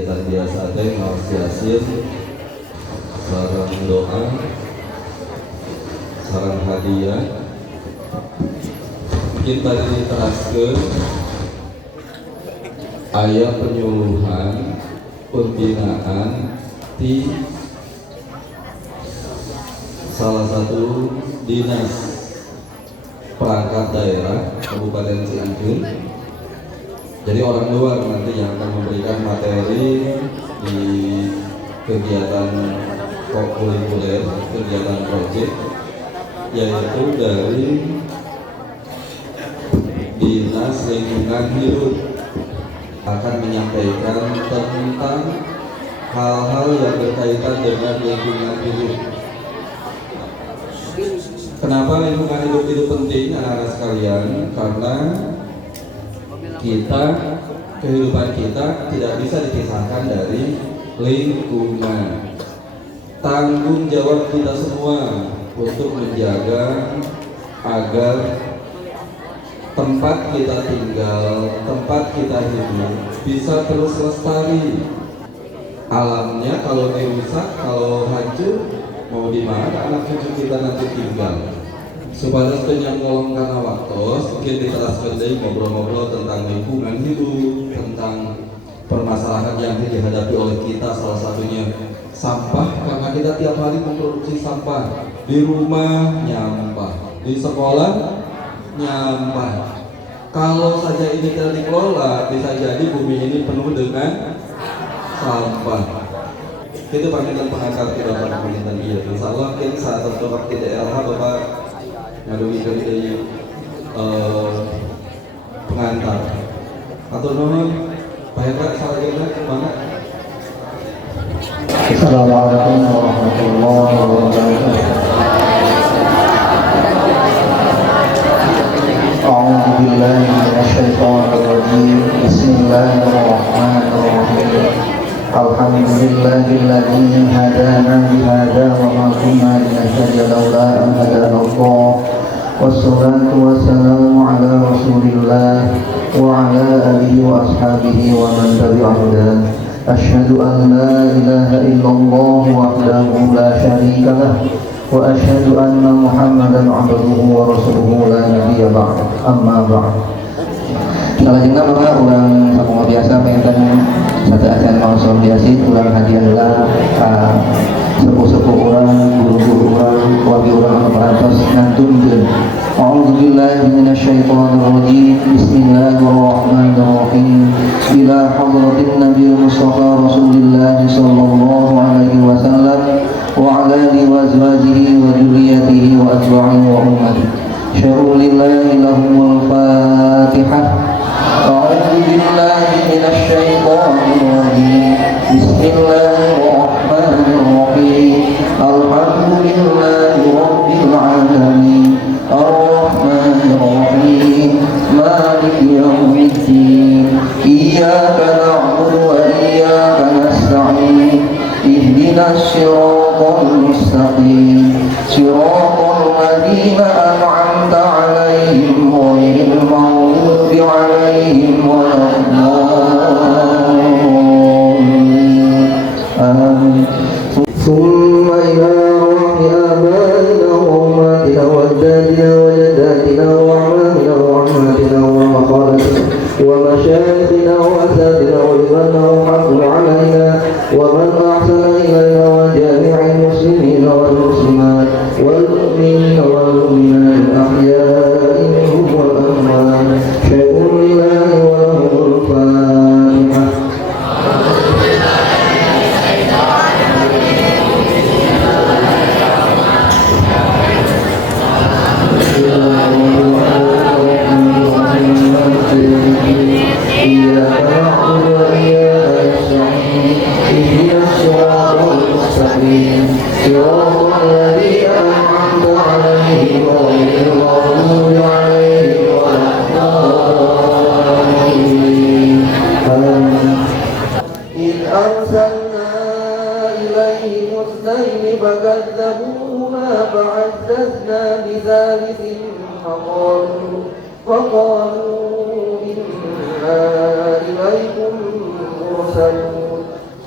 kegiatan biasa teh ngaos yasin sareng doa sareng hadiah. Mungkin tadi diteraskeun aya penyuluhan pembinaan di salah satu dinas perangkat daerah Kabupaten Cianjur. Jadi orang luar nanti yang akan memberikan materi di kegiatan kurikuler, kegiatan proyek, yaitu dari Dinas Lingkungan Hidup akan menyampaikan tentang hal-hal yang berkaitan dengan lingkungan hidup. Kenapa lingkungan hidup itu penting, anak-anak sekalian? Karena kehidupan kita tidak bisa dipisahkan dari lingkungan. Tanggung jawab kita semua untuk menjaga agar tempat kita tinggal, tempat kita hidup bisa terus lestari. Alamnya kalau dirusak, kalau hancur, mau di mana anak cucu kita nanti tinggal? Supaya penyangkolong karena waktu, mungkin diteraskan dari ngobrol-ngobrol tentang lingkungan hidup, tentang permasalahan yang dihadapi oleh kita, salah satunya sampah, karena kita tiap hari memproduksi sampah. Di rumah nyampah, di sekolah nyampah. Kalau saja ini tidak dikelola, bisa jadi bumi ini penuh dengan sampah. Itu panggilan pengantar kita pada panggilan dia. Insya Allah mungkin saat terjebak di DLH Bapak ngadui dari pengantar atau nomor Pak Hendra salah mana? Assalamualaikum warahmatullahi wabarakatuh. A'udzu billahi minasyaitonir rajim. Bismillahirrahmanirrahim. Alhamdulillahilladzi hadana lihada wa ma kunna linahtadiya laula an hadana Allah. Wassalatu wassalamu ala Rasulillah wa ala alihi wa ashabihi wa man tabi'ahu. Asyhadu an la ilaha illallah wahdahu la syarika lah wa asyhadu anna Muhammadan abduhu wa rasuluhu la nabiyya ba'd. Amma ba'd. Salajengna maka urang sakomo biasa pengen satu acan mausul biasa urang hadiah lah sepuh-sepuh urang, guru-guru urang, wabi urang anu parantos ngantumkeun. A'udzubillahi minasyaitonir rajim. Bismillahirrahmanirrahim. Ila hadratin Nabi Mustafa Rasulillah sallallahu alaihi wasallam wa ala alihi wa azwajihi wa dzurriyyatihi wa atba'ihi wa ummatihi. Syarullillahi lahumul Fatihah. A'udzu billahi minasyaitonir rajim. Bismillahirrahmanirrahim. Alhamdulillahi rabbil alamin. Ar-Rahmanir Rahim. Maliki yaumiddin. Iyyaka na'budu wa iyyaka nasta'in. Ihdinas siratal mustaqim. Siratal ladzina an'amta 'alaihim ghairil maghdubi 'alaihim waladdallin. Amin. Summa ila ruhi abaina wa ummatina wa ajdadina wa jaddatina wa a'mamina wa ammatina wa makhalatina wa masyayikhina wa asatina wa limanna wa haqqun 'alaina wa man ahsana ilaina wa jami'il muslimina wal muslimat wal mu'minina wal mu'minat ahya'i minhum wal amwat. Syai'un lillahi wa lahul Fatihah. فقالوا إنا إليكم مرسلون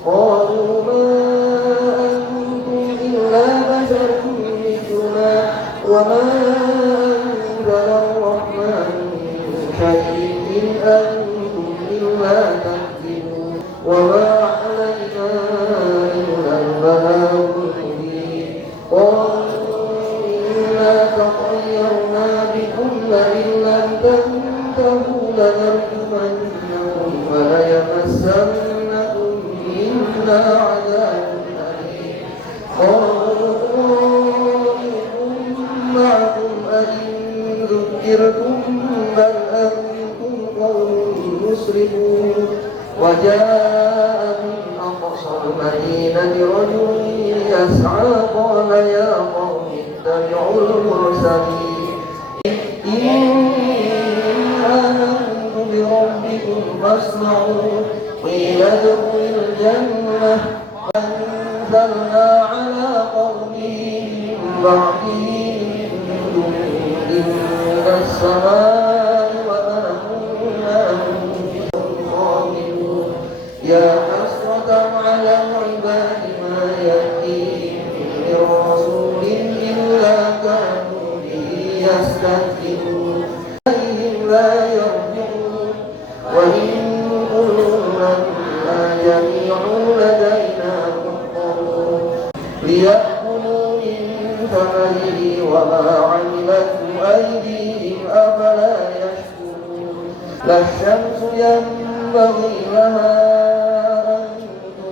قالوا ما أنتم إلا بشر مثلنا وما أنزل الرحمن من شيء إن أنتم إلا تكذبون وما علينا إلا البلاغ المبين قالوا إنا تطيرنا بكم لئن لم تنتهوا لنرجمنكم وليمسنكم منا عذاب أليم قالوا طائركم معكم أئن ذكرتم بل أنتم قوم مسرفون وجاء من أقصى المدينة رجل يسعى قال يا قوم اتبعوا المرسلين إني آمنت بربكم فاسمعوا قيل ادخلوا الجنة أنزلنا على قومه من بعده من السماء وما كنا خامدون يا حسرة على العباد ما يأتيهم من رسول إلا كانوا به يستهزئون إليهم لا يرجعون وإن كل لما جميع لدينا محضرون ليأكلوا من ثمره وما عملته أيديهم أفلا يشكرون لا الشمس ينبغي لها أن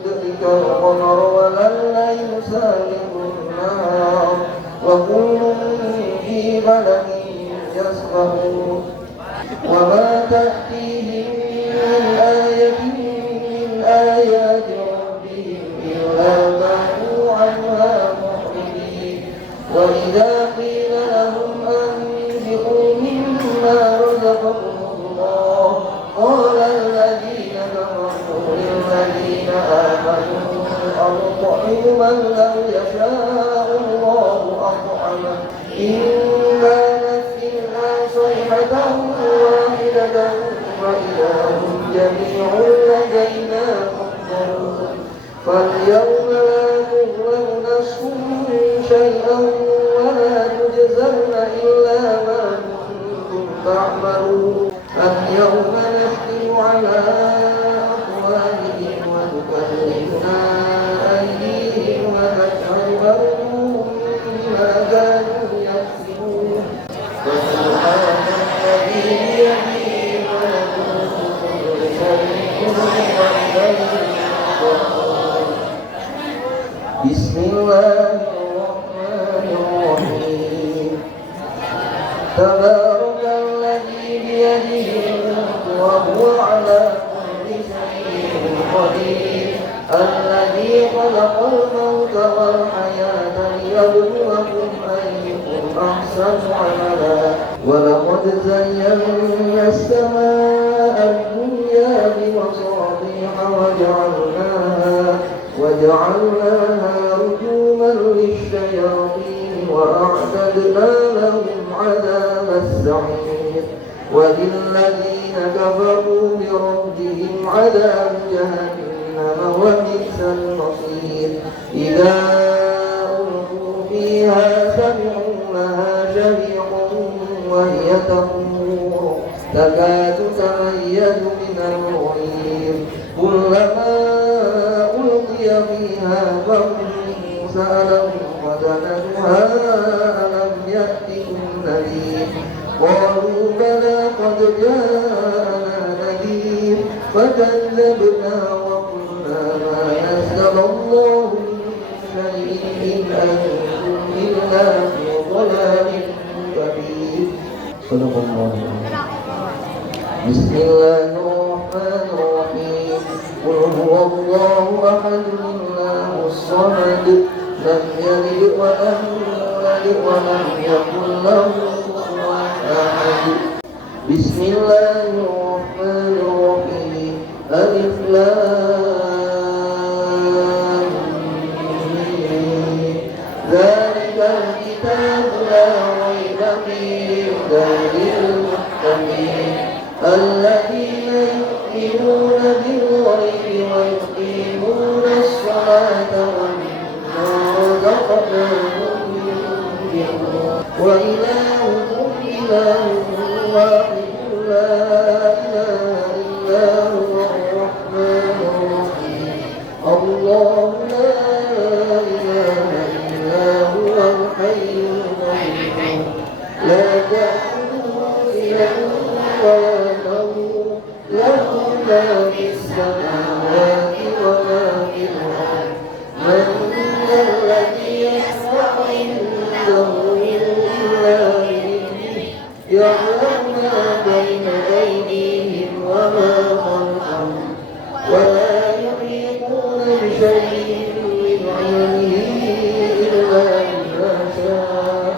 تدرك القمر ولا الليل سابق النهار وكل في بلد يسبحون وما تأتيهم من آية من آيات ربهم إلا كانوا عنها معرضين وإذا قيل لهم أنفقوا مما رزقكم الله قال الذين كفروا للذين آمنوا أنطعم من لو يشاء الله أطعمه إنا نسقينا صيحة واحدة وإذا هم جميع لدينا محضرون فاليوم لا تظلم نفس شيئا ولا تجزون إلا ما كنتم تعملون اليوم نختم على أفواههم وتكلمنا أيديهم ونشهد أرجلهم بما كانوا يكسبون فسبحان الذي بيده ملكوت كل شيء وإليه يرجعون بسم الله الرحمن الرحيم تبارك الذي بيده الملك وهو على كل شيء قدير الذي خلق الموت والحياة ليبلوكم أيكم أحسن عملا ولقد زينا السماء الدنيا بمصابيح وجعلناها رجوما للشياطين وأعتدنا لهم عذاب السعير وللذين كفروا بربهم عذاب جهنم وبئس المصير إذا ألقوا فيها سمعوا لها شهيقا وهي تفور تكاد تميز من الغيظ كلما ألقي فيها فوج سألهم خزنتها ألم يأتكم نذير قالوا بلى قد جاءنا نذير فكذبنا وقلنا ما نزل الله من شيء إن أنتم إلا في ضلال كبير صدق الله. بسم الله الرحمن الرحيم قل هو الله أحد الله الصمد لم يلد ولم يولد ولم يكن له كفوا أحد بسم الله الرحمن الرحيم ألف لام ميم ذلك الكتاب لا ريب فيه هدى للمتقين الذين يؤمنون بالغيب ويقيمون الله لا إله إلا هو الحي القيوم لا تأخذه سنة ولا نوم له ما في السماوات وما في الأرض من ذا الذي يشفع عنده إلا بإذنه يعلم ما بين أيديهم وما خلفهم ولا يحيطون بشيء من علمه إلا بما شاء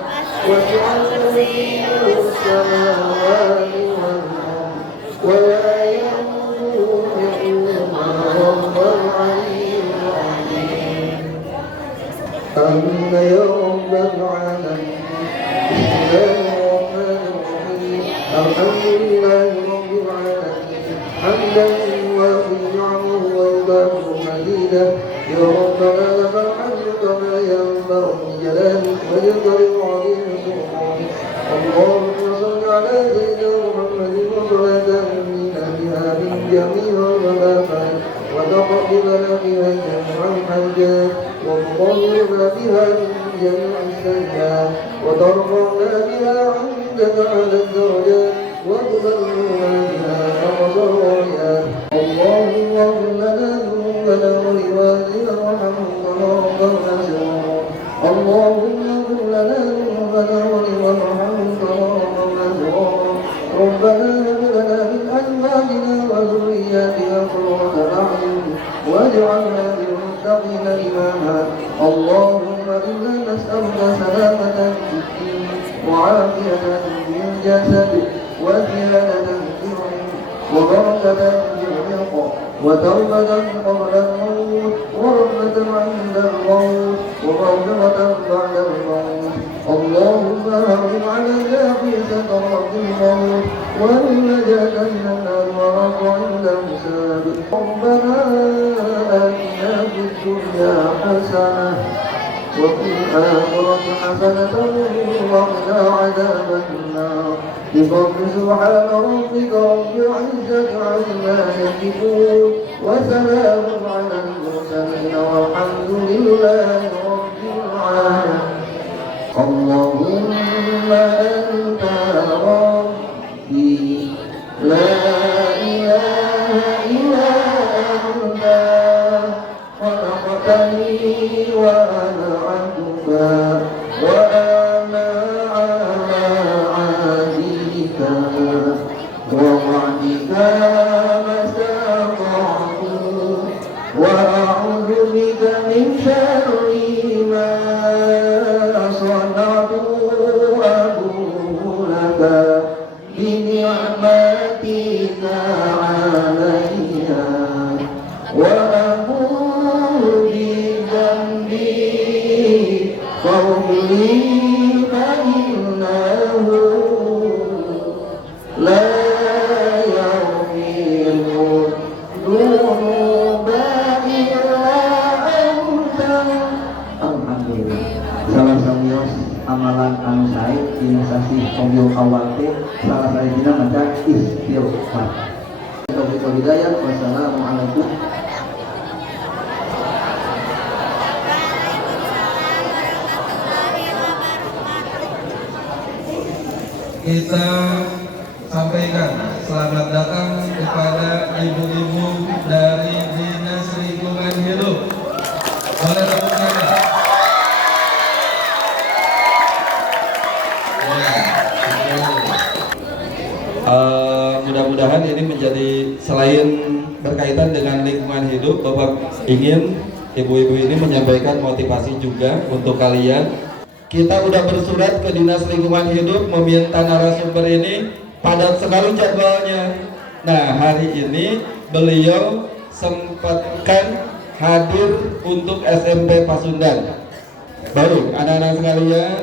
وسع كرسيه السماوات والأرض ولا يئوده حفظهما وهو العلي العظيم آمين يا رب العالمين بسم الله الرحمن الرحيم الحمد لله رب العالمين حمدا يوافي نعمه ويبارك مزيدا يا ربنا لك الحمد كما ينبغي لجلالك وجهك العظيم سبحانك اللهم صل على سيدنا محمد وصلاة من بها من جميع المنافع وتقبل بها جميع الحاجات وتطهرنا بها من جميع السيئات وترفعنا بها عندك على الدرجات وتبلغنا بها أقصى الغايات اللهم اغفر لنا ذنوبنا ولوالدنا وارحمهما ربنا سرا اللهم اغفر لنا ذنوبنا ولوالدنا ربنا سرا ربنا هب لنا من أزواجنا وذرياتنا قرة أعين واجعلنا للمتقين إماما اللهم إنا نسألك سلامة في الدين وعافية في الجسد وزيادة في العلم وبركة في الرزق وتوبة قبل الموت ورحمة عند الموت ومغفرة بعد الموت اللهم هون علينا في سكرات الموت والنجاة من النار ورفع الأمثال ربنا آتنا في الدنيا حسنة وفي الآخرة حسنة وقنا عذاب النار بفضل سبحان ربك رب العزة عما يصفون وسلام على المرسلين والحمد لله رب العالمين اللهم أنت ربي لا إله إلا أنت خلقتني وأنا عبدك وأنا على عهدك ووعدك ما استطعت وأعوذ بك من شر ما صنعت أبوء لك بنعمتك علي وأبوء بذنبي فاغفر لي فإنه لا يغفر الذنوب إلا أنت. Alhamdulillah. Salah samios amalan anu sae inisiasi Tomyo Kawate salah saeuna maca istighfar. Taufiq wal hidayah. Wassalamualaikum. Kita sampaikan selamat datang kepada ibu-ibu dari Dinas Lingkungan Hidup. Boleh tepuk tangan. Mudah-mudahan ini menjadi selain berkaitan dengan lingkungan hidup, Bapak ingin ibu-ibu ini menyampaikan motivasi juga untuk kalian. Kita udah bersurat ke Dinas Lingkungan Hidup meminta narasumber ini, padat sekali jadwalnya. Nah, hari ini beliau sempatkan hadir untuk SMP Pasundan. Baru anak-anak sekalian,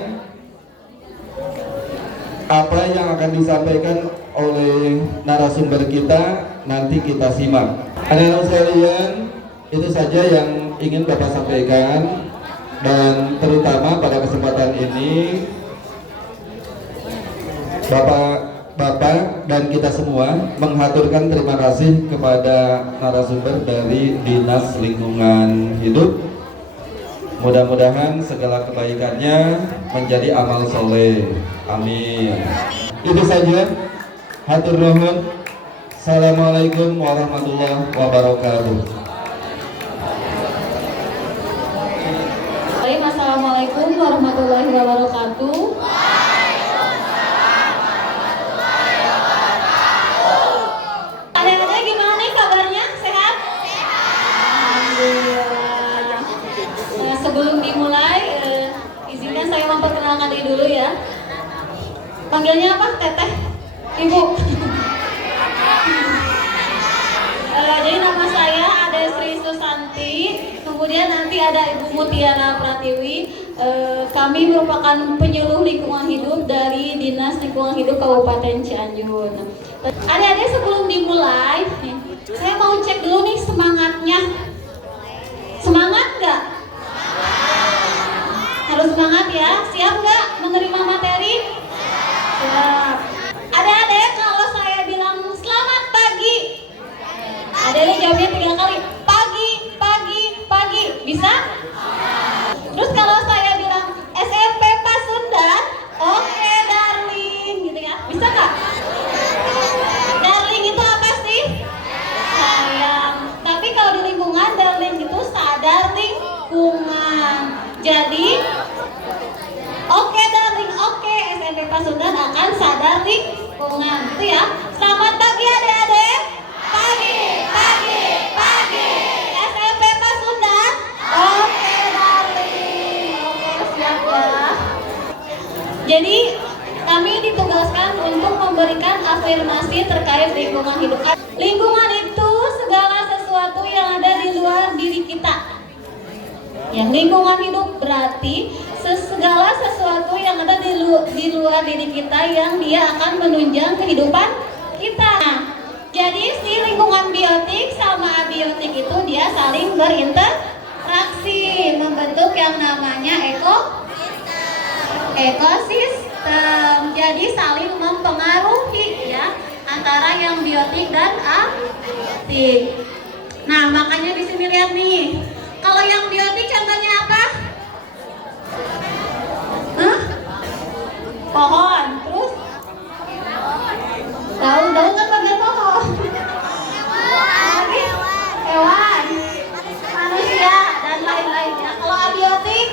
apa yang akan disampaikan oleh narasumber kita nanti kita simak. Anak-anak sekalian, itu saja yang ingin Bapak sampaikan. Dan terutama pada kesempatan ini Bapak dan kita semua menghaturkan terima kasih kepada narasumber dari Dinas Lingkungan Hidup. Mudah-mudahan segala kebaikannya menjadi amal soleh. Amin. Itu saja. Hatur nuhun. Assalamualaikum warahmatullahi wabarakatuh. Assalamualaikum warahmatullahi wabarakatuh. Adik-adik gimana nih kabarnya? Sehat? Alhamdulillah. Sebelum dimulai, izinkan saya memperkenalkan diri dulu ya. Panggilnya apa? Teteh? Ibu? Jadi nama saya ada Sri Susanti, kemudian nanti ada Ibu Mutiara Pratiwi. Kami merupakan penyuluh lingkungan hidup dari Dinas Lingkungan Hidup Kabupaten Cianjur. Adik-adik sebelum dimulai, saya mau cek dulu nih semangatnya. Semangat nggak? Harus semangat ya. Siap nggak menerima materi? Siap. Adik-adik kalau saya bilang selamat pagi, adik-adik jawabnya 3 kali. Pagi, pagi, pagi. Bisa? Terus kalau saya bilang SMP Pasundan, oke darling, gitu ya. Bisa nggak? Darling itu apa sih? Sayang. Tapi kalau di lingkungan, darling itu sadar lingkungan. Jadi, oke darling, oke SMP Pasundan akan sadar lingkungan, gitu ya. Selamat pagi adik-adik. Pagi, pagi, pagi. SMP Pasundan, oke darling. Oke, siap ya. Jadi kami ditugaskan untuk memberikan afirmasi terkait lingkungan hidup. Lingkungan itu segala sesuatu yang ada di luar diri kita. Yang lingkungan hidup berarti segala sesuatu yang ada di luar diri kita yang dia akan menunjang kehidupan kita. Jadi si lingkungan biotik sama abiotik itu dia saling berinteraksi membentuk yang namanya ekosistem. Jadi saling mempengaruhi ya antara yang biotik dan abiotik. Nah, makanya di sini lihat nih. Kalau yang biotik contohnya apa? Pohon. Terus? Daun kan bagian pohon. Hewan, manusia dan lain-lainnya. Kalau abiotik?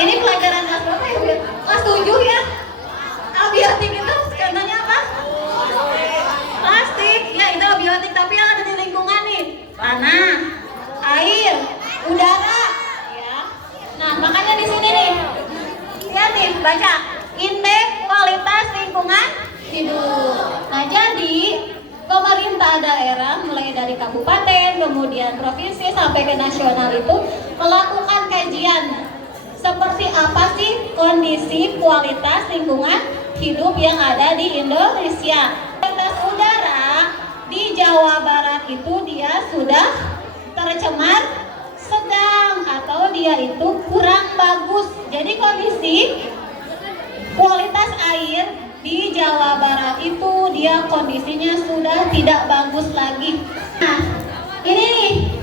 Ini pelajaran kelas berapa ya? Kelas 7 ya? Abiotik itu contohnya apa? Plastik. Ya itu abiotik, tapi yang ada di lingkungan nih. Tanah, air, udara. Ya. Nah makanya di sini nih. Lihat nih, baca. Indeks kualitas lingkungan hidup. Nah jadi pemerintah daerah mulai dari kabupaten, kemudian provinsi sampai ke nasional itu melakukan kajian seperti apa sih kondisi kualitas lingkungan hidup yang ada di Indonesia. Kualitas udara di Jawa Barat itu dia sudah tercemar sedang atau dia itu kurang bagus. Jadi kondisi kualitas air di Jawa Barat itu dia kondisinya sudah tidak bagus lagi. Nah, ini nih,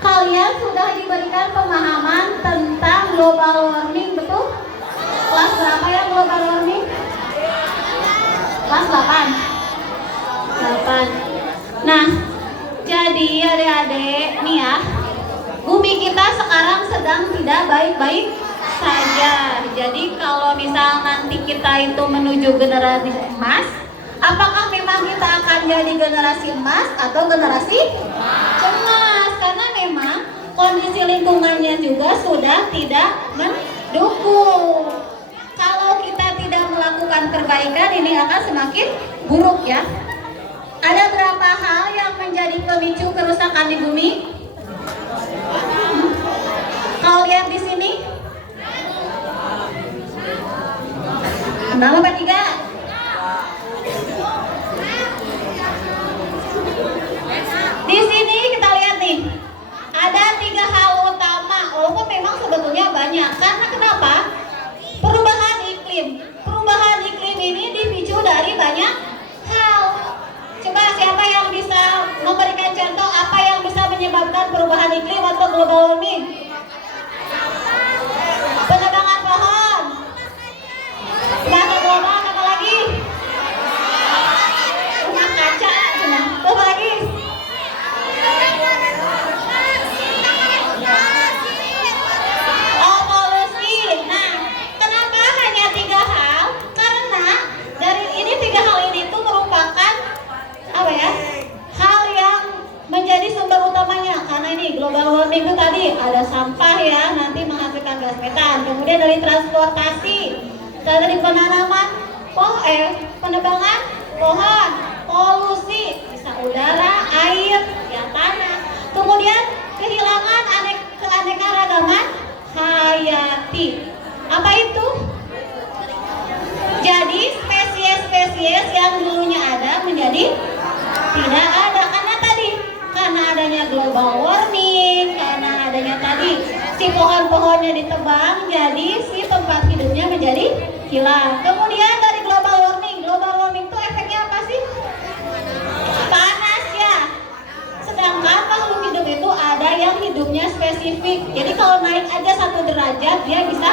kalian sudah diberikan pemahaman tentang global warming, betul? Kelas berapa ya global warming? Kelas 8. Nah, jadi adik-adik nih ya, bumi kita sekarang sedang tidak baik-baik saja. Jadi kalau misal nanti kita itu menuju generasi emas, apakah memang kita akan jadi generasi emas atau generasi cemas? Karena memang kondisi lingkungannya juga sudah tidak mendukung. Kalau kita tidak melakukan perbaikan, ini akan semakin buruk ya. Ada berapa hal yang menjadi pemicu kerusakan di bumi? Kalau lihat di sini, 6 apa 3? Di sini kita lihat nih, ada 3 hal utama. Walaupun memang sebetulnya banyak. Karena kenapa? perubahan iklim atau global warming? Penebangan pohon. Pemanasan global, apa lagi? Rumah kaca, apa lagi? Oh, polusi. Nah, kenapa hanya 3 hal? Karena dari ini 3 hal ini tuh merupakan apa ya? Hal yang menjadi sumber utamanya. Karena ini global warming itu tadi ada sampah ya, nanti menghasilkan gas metan. Kemudian dari transportasi, dari penanaman penebangan pohon, polusi, bisa udara, air, ya tanah. Kemudian kehilangan keanekaragaman hayati. Apa itu? Jadi spesies-spesies yang dulunya ada menjadi tidak ada karena adanya global warming, karena adanya tadi si pohon-pohonnya ditebang, jadi si tempat hidupnya menjadi hilang. Kemudian dari global warming itu efeknya apa sih? Panas ya. Sedangkan makhluk hidup itu ada yang hidupnya spesifik. Jadi kalau naik aja 1 derajat dia bisa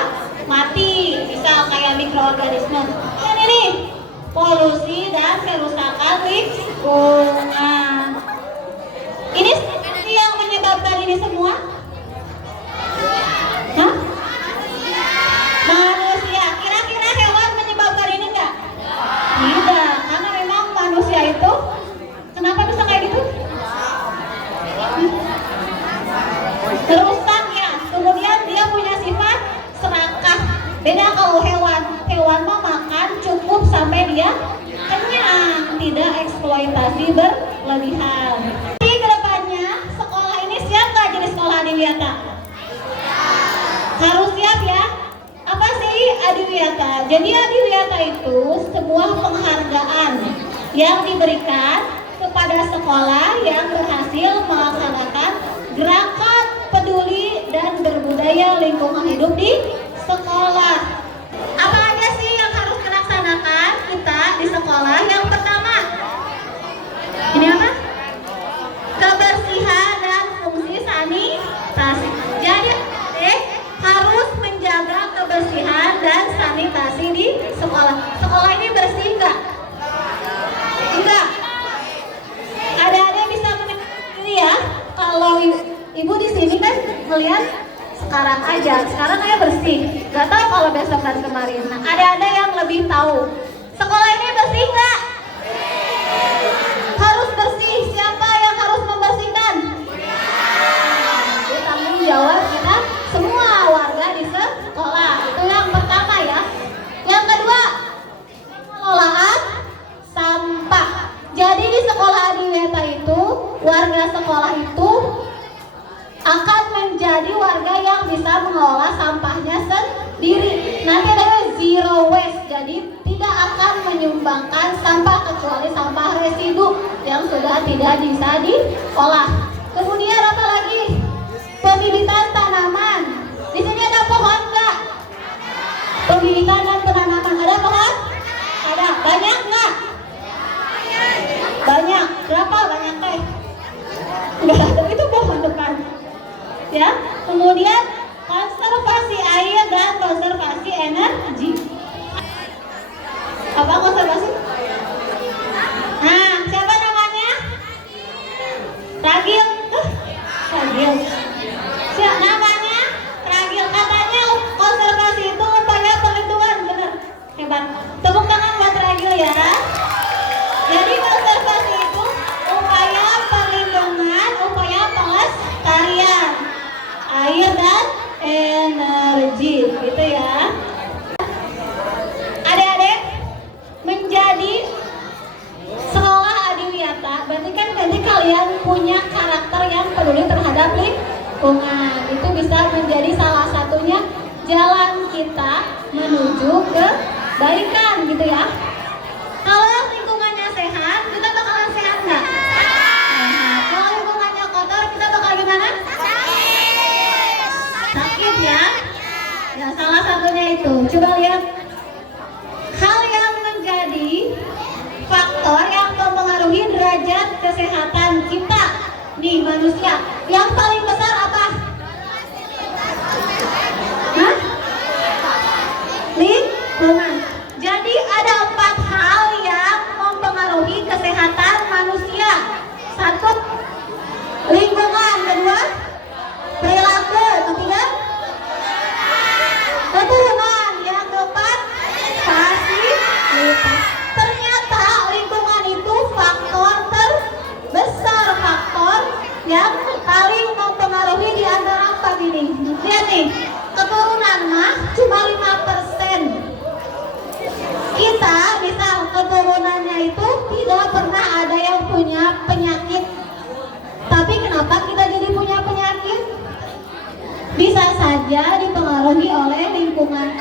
mati, bisa kayak mikroorganisme. Dan ini polusi dan kerusakan lingkungan. Ini yang menyebabkan ini semua? Hah? Manusia. Kira-kira hewan menyebabkan ini enggak? Tidak, karena memang manusia itu kenapa bisa kayak gitu? Merusak ya. Kemudian dia punya sifat serakah. Beda kalau hewan mau makan cukup sampai dia kenyang, tidak eksploitasi berlebihan. Di kedepannya sekolah ini siap nggak jadi sekolah adiwiyata? Harus siap ya. Apa sih adiwiyata? Jadi adiwiyata itu sebuah penghargaan yang diberikan kepada sekolah yang berhasil melaksanakan gerakan peduli dan berbudaya lingkungan hidup di sekolah. Apa aja sih yang harus dilaksanakan kita di sekolah? Yang pertama, ini apa? Kebersihan dan fungsi sanitasi. Jadi harus menjaga kebersihan dan sanitasi di sekolah. Sekolah ini bersih enggak? Enggak. Ada bisa menilai ya. Kalau ibu di sini kan melihat sekarang kayak bersih. Gak tahu kalau besok dan kemarin. Nah, ada yang lebih tahu. Sekolah ini bersih nggak? Harus bersih. Siapa yang harus membersihkan? Itu tanggung jawab kita semua warga di sekolah. Itu yang pertama ya. Yang kedua, pengelolaan sampah. Jadi di sekolah adiwiyata itu, warga sekolah itu akan menjadi warga yang bisa mengelola sampahnya sendiri. Nanti ada zero waste, jadi tidak akan menyumbangkan sampah kecuali sampah residu yang sudah tidak bisa diolah. Kemudian apa lagi? Pembibitan tanaman. Di sini ada pohon nggak? Pembibitan dan penanaman. Ada pohon? Ada. Banyak nggak? Banyak. Berapa banyak teh? Enggak ada, itu pohon depan. Ya, kemudian konservasi air dan konservasi energi. Apa konservasi? Nah, siapa namanya? Ragil. Ragil. Siapa namanya? Ragil. Katanya konservasi itu upaya perlindungan, bener? Hebat. Tepuk tangan buat Ragil ya. Jadi konservasi itu upaya perlindungan, upaya pelestarian air dan energi, gitu ya. Adik-adik, menjadi sekolah adiwiyata berarti kan kalian punya karakter yang peduli terhadap lingkungan. Itu bisa menjadi salah satunya jalan kita menuju kebaikan, gitu ya. Kalau lingkungannya sehat, kita bakalan sehat nggak? Sehat. Kalau lingkungannya kotor, kita bakal gimana? Sakit ya? Ya, salah satunya itu. Coba lihat hal yang menjadi faktor yang mempengaruhi derajat kesehatan kita nih manusia. Yang paling besar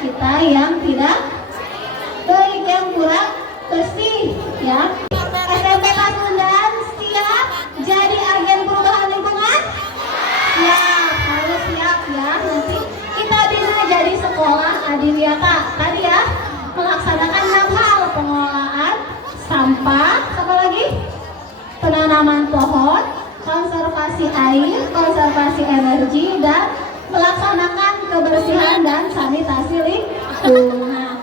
kita yang tidak baik, yang kurang bersih ya. SMP Pasundan siap jadi agen perubahan lingkungan? Siap, harus siap ya. Nanti kita bisa jadi sekolah adiwiyata tadi ya, melaksanakan 6 hal: pengelolaan sampah, apa lagi? Penanaman pohon, konservasi air, konservasi energi, dan melaksanakan kebersihan dan sanitasi lingkungan.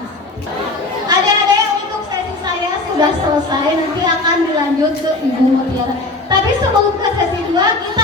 Adik-adik, untuk sesi saya sudah selesai, nanti akan dilanjut ke Ibu Mutiara. Tapi sebelum ke sesi 2, kita